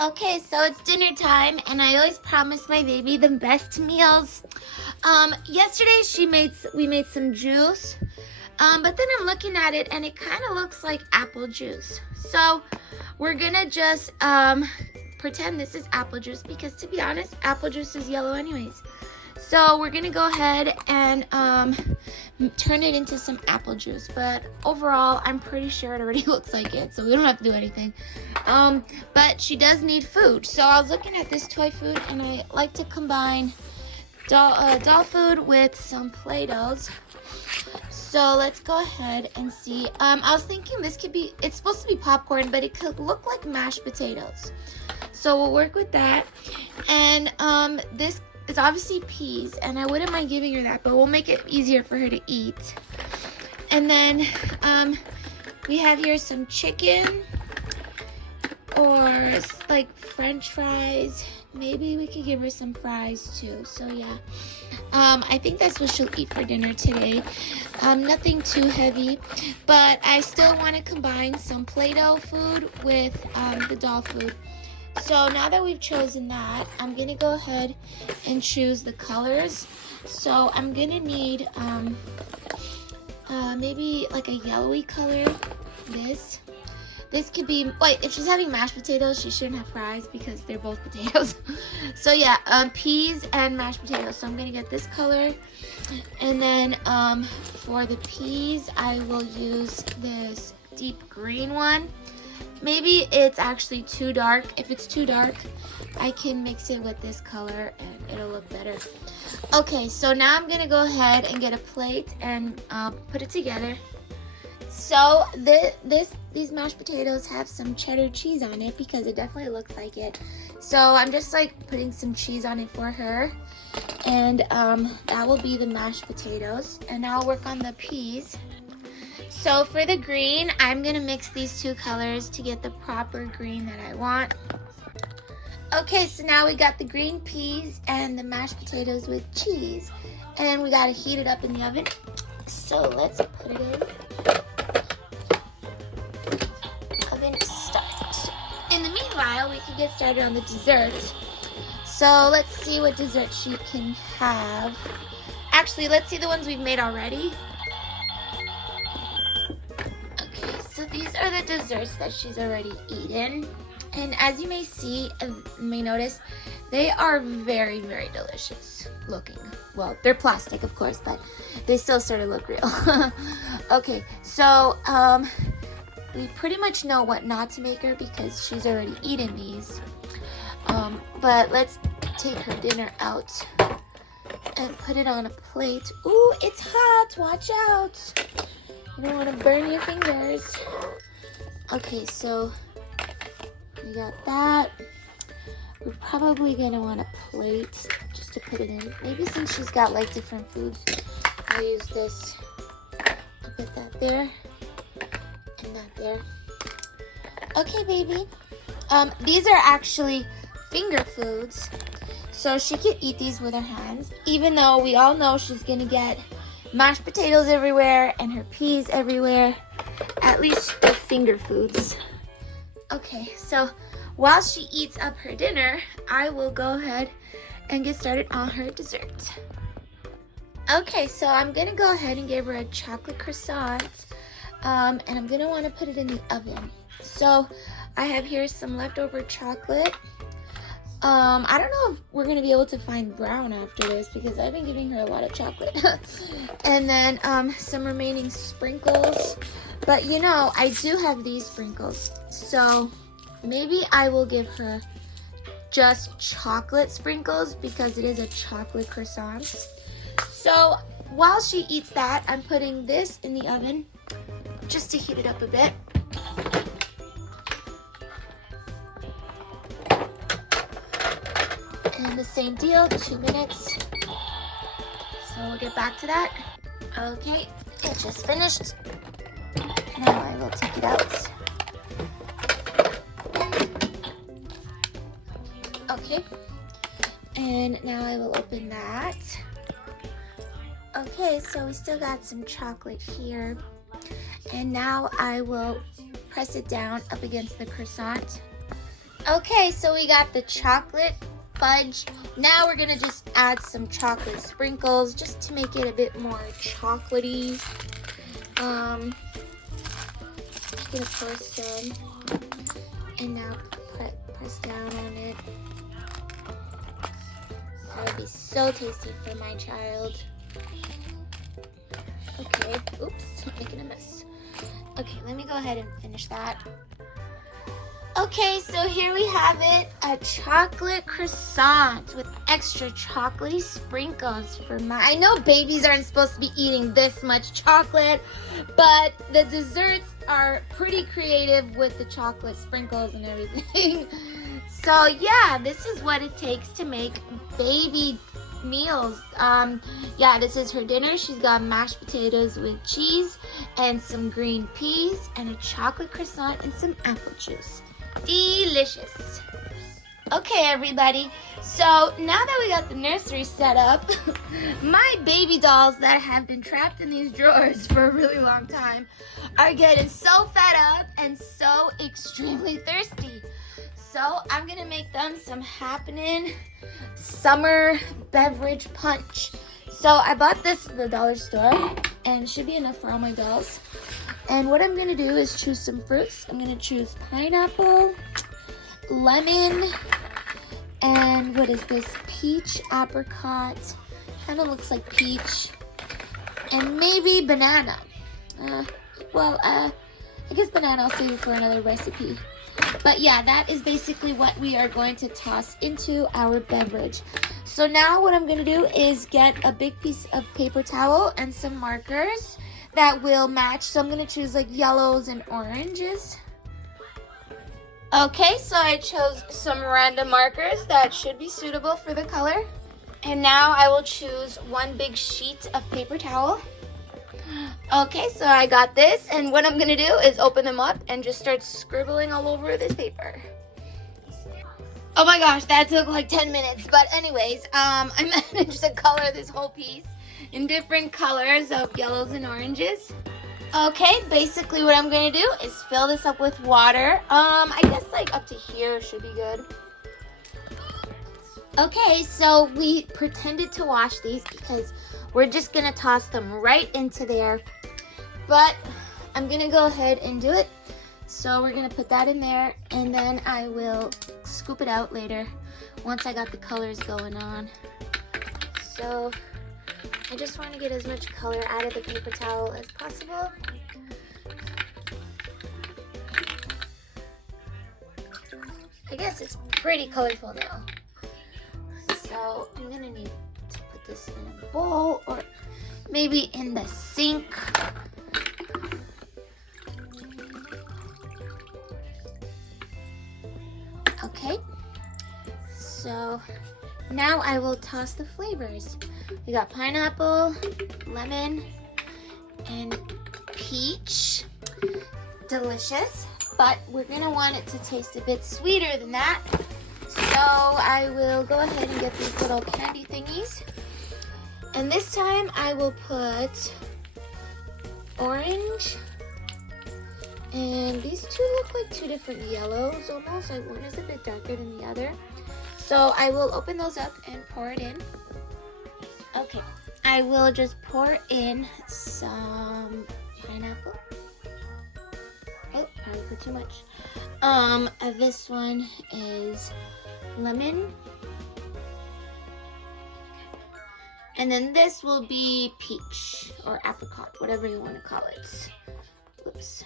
Okay, so it's dinner time, and I always promise my baby the best meals. Yesterday we made some juice, but then I'm looking at it, and it kind of looks like apple juice. So we're gonna just pretend this is apple juice because, to be honest, apple juice is yellow anyways. So we're gonna go ahead and turn it into some apple juice. But overall, I'm pretty sure it already looks like it, so we don't have to do anything. But she does need food. So I was looking at this toy food, and I like to combine doll food with some Play-Dohs. So let's go ahead and see. I was thinking it's supposed to be popcorn, but it could look like mashed potatoes. So we'll work with that. And this is obviously peas, and I wouldn't mind giving her that, but we'll make it easier for her to eat. And then we have here some chicken or like French fries. Maybe we could give her some fries too. So yeah, I think that's what she'll eat for dinner today. Nothing too heavy, but I still want to combine some Play-Doh food with the doll food. So now that we've chosen that, I'm gonna go ahead and choose the colors. So I'm gonna need maybe like a yellowy color. This could be, wait, if she's having mashed potatoes, she shouldn't have fries because they're both potatoes. So yeah, peas and mashed potatoes. So I'm gonna get this color. And then for the peas, I will use this deep green one. Maybe it's actually too dark. If it's too dark, I can mix it with this color and it'll look better. Okay, so now I'm gonna go ahead and get a plate and put it together. So these mashed potatoes have some cheddar cheese on it because it definitely looks like it. So I'm just like putting some cheese on it for her. And that will be the mashed potatoes. And now I'll work on the peas. So for the green, I'm gonna mix these two colors to get the proper green that I want. Okay, so now we got the green peas and the mashed potatoes with cheese. And we gotta heat it up in the oven. So let's put it in. Oven start. In the meanwhile, we can get started on the dessert. So let's see what dessert she can have. Actually, let's see the ones we've made already. So these are the desserts that she's already eaten. And as you may see, may notice, they are very, very delicious looking. Well, they're plastic, of course, but they still sort of look real. Okay, so we pretty much know what not to make her because she's already eaten these. But let's take her dinner out and put it on a plate. Ooh, it's hot, watch out. You don't want to burn your fingers. Okay, so we got that. We're probably going to want a plate just to put it in. Maybe since she's got like different foods, I'll use this. I'll put that there and that there. Okay, baby. These are actually finger foods. So she can eat these with her hands, even though we all know she's going to get mashed potatoes everywhere and her peas everywhere. At least they're finger foods. Okay, so while she eats up her dinner, I will go ahead and get started on her dessert. Okay, so I'm gonna go ahead and give her a chocolate croissant, and I'm gonna want to put it in the oven. So I have here some leftover chocolate. I don't know if we're gonna be able to find brown after this because I've been giving her a lot of chocolate. And then some remaining sprinkles. But you know, I do have these sprinkles. So maybe I will give her just chocolate sprinkles because it is a chocolate croissant. So while she eats that, I'm putting this in the oven just to heat it up a bit. And the same deal, 2 minutes. So we'll get back to that. Okay, it just finished. Now I will take it out. Okay, and now I will open that. Okay, so we still got some chocolate here. And now I will press it down up against the croissant. Okay, so we got the chocolate fudge. Now we're gonna just add some chocolate sprinkles just to make it a bit more chocolatey. Just gonna pour some, and now press down on it. That would be so tasty for my child. Okay, oops, I'm making a mess. Okay, let me go ahead and finish that. Okay, so here we have it, a chocolate croissant with extra chocolatey sprinkles for I know babies aren't supposed to be eating this much chocolate, but the desserts are pretty creative with the chocolate sprinkles and everything. So yeah, this is what it takes to make baby meals. Yeah, this is her dinner. She's got mashed potatoes with cheese and some green peas and a chocolate croissant and some apple juice. Delicious. Okay, everybody, so now that we got the nursery set up, my baby dolls that have been trapped in these drawers for a really long time are getting so fed up and so extremely thirsty. So I'm gonna make them some happening summer beverage punch. So I bought this at the dollar store and should be enough for all my dolls. And what I'm gonna do is choose some fruits. I'm gonna choose pineapple, lemon, and what is this? Peach, apricot. Kind of looks like peach. And maybe banana. I guess banana I'll save it for another recipe. But yeah, that is basically what we are going to toss into our beverage. So now what I'm gonna do is get a big piece of paper towel and some markers that will match. So I'm gonna choose like yellows and oranges. Okay, so I chose some random markers that should be suitable for the color. And now I will choose one big sheet of paper towel. Okay, so I got this, and what I'm gonna do is open them up and just start scribbling all over this paper. Oh my gosh, that took like 10 minutes, but anyways, I managed to color this whole piece in different colors of yellows and oranges. Okay, basically what I'm gonna do is fill this up with water. I guess like up to here should be good. Okay, so we pretended to wash these because we're just gonna toss them right into there. But I'm gonna go ahead and do it. So we're gonna put that in there, and then I will scoop it out later once I got the colors going on. So I just want to get as much color out of the paper towel as possible. I guess it's pretty colorful now. So I'm gonna need to put this in a bowl or maybe in the sink. Okay, so now I will toss the flavors. We got pineapple, lemon, and peach. Delicious, but we're gonna want it to taste a bit sweeter than that. So I will go ahead and get these little candy thingies. And this time I will put orange. And these two look like two different yellows almost. Like one is a bit darker than the other. So I will open those up and pour it in. Okay, I will just pour in some pineapple. Oh, probably put too much. This one is lemon. And then this will be peach or apricot, whatever you want to call it. Oops.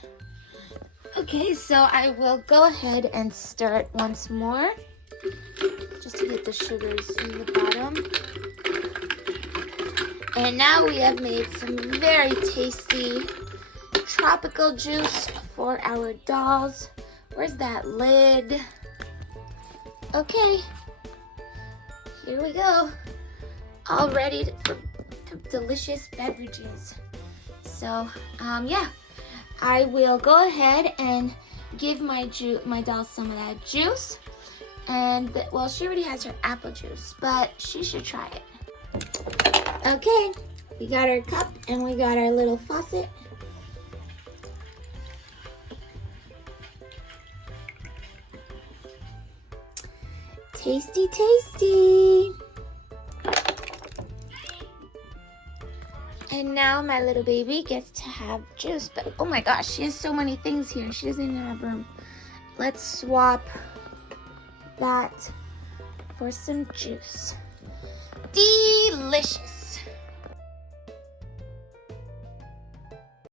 Okay, so I will go ahead and stir it once more, just to get the sugars in the bottom. And now we have made some very tasty tropical juice for our dolls. Where's that lid? Okay, here we go. All ready for delicious beverages. So, yeah. I will go ahead and give my doll some of that juice. And, well, she already has her apple juice, but she should try it. Okay, we got our cup and we got our little faucet. Tasty, tasty. And now my little baby gets to have juice. But oh my gosh, she has so many things here. She doesn't even have room. Let's swap that for some juice. Delicious.